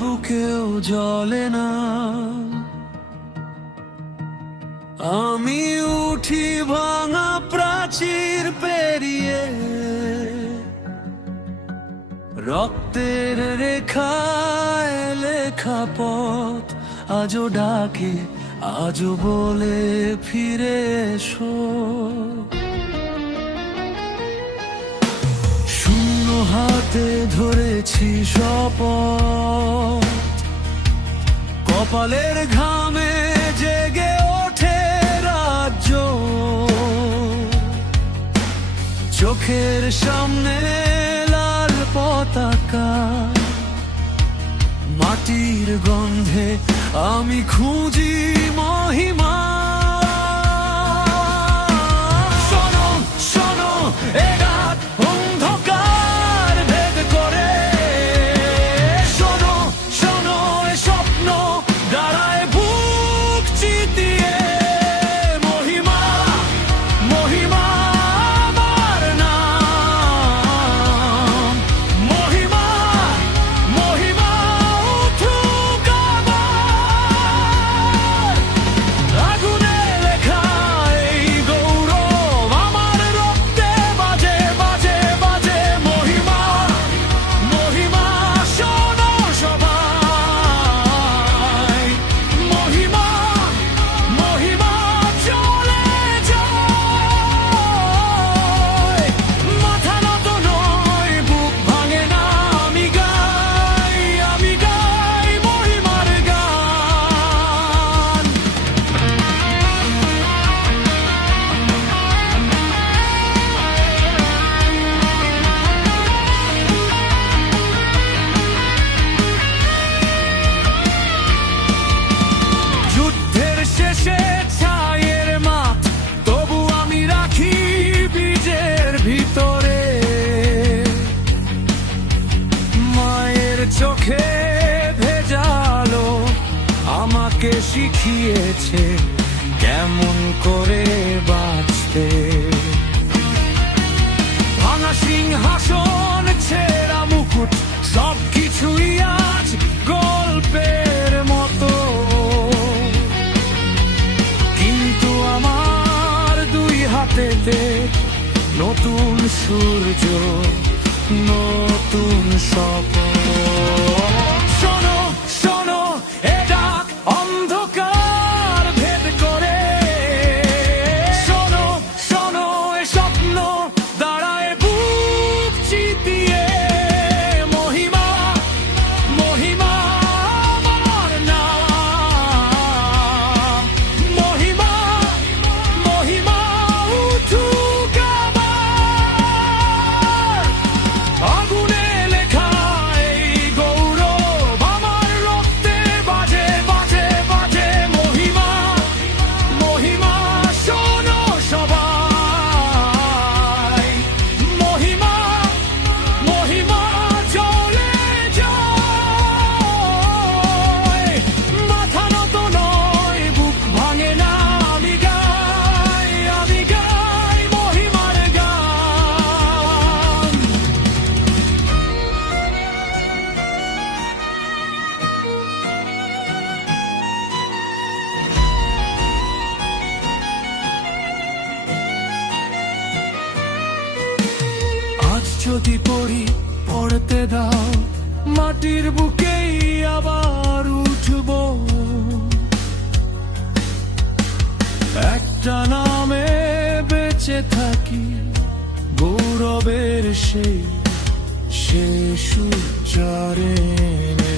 বুকেও জ্বলে না। আমি উঠি ভাঙা প্রাচীর পেরিয়ে, রক্তের রেখায় লেখা পথ আজও ডাকে, আজও বলে ফিরে এসো। শূন্য হাতে ধরেছি শপথ, কপালের ঘামে জেগে ওঠে রাজ্য। চোখের সামনে লাল পতাকা, মাটির গন্ধে আমি খুঁজি মহিমা। শোনো শোনো এ রাত অন্ধকার ভেদ করে, শোনো শোনো এ স্বপ্ন দাঁড়ায় বুক চিতিয়ে। মহিমা মহিমা আমার নাম, মহিমা মহিমা উঠুক আবার। আগুনে লেখা এই গৌরব আমার রক্তে বাজে বাজে বাজে। মহিমা মহিমা শোনো সবাই, মহিমা মহিমা চলে যায়। মাথা নত নয়, বুক ভাঙে না, আমি গাই মহিমার গান। যুদ্ধের শেষে ছায়ের মাঠ, তবু আমি রাখি বীজের ভিতরে। মায়ের চোখে ভেজালো আমাকে শিখিয়েছে কেমন করে বাঁচতে। ভাঙা সিংহাসন, ছেঁড়া মুকুট, সবকিছুই আজ গল্পের মতো। কিন্তু আমার দুই হাতেতে নতুন সূর্য, নতুন স্বপ্ন। শোনো শোনো এ ডাক অন্ধকার ভেদ করে, শোনো শোনো এ স্বপ্ন দাঁড়ায় বুক চিতিয়ে। মহিমা মহিমা আমার নাম, মহিমা মহিমা উঠুক আবার। আগুনে লেখা এই গৌরব আমার রক্তে বাজে বাজে বাজে। মহিমা মহিমা শোনো সবাই, মহিমা মহিমা চলে যায়। মাথা নত নয়, বুক ভাঙে না, আমি গাই মহিমার গান। আজ যদি পড়ি পড়তে দাও, মাটির বুকেই আবার উঠব। একটা নামে বেঁচে থাকি, গৌরবের সেই শেষ উচ্চারণে।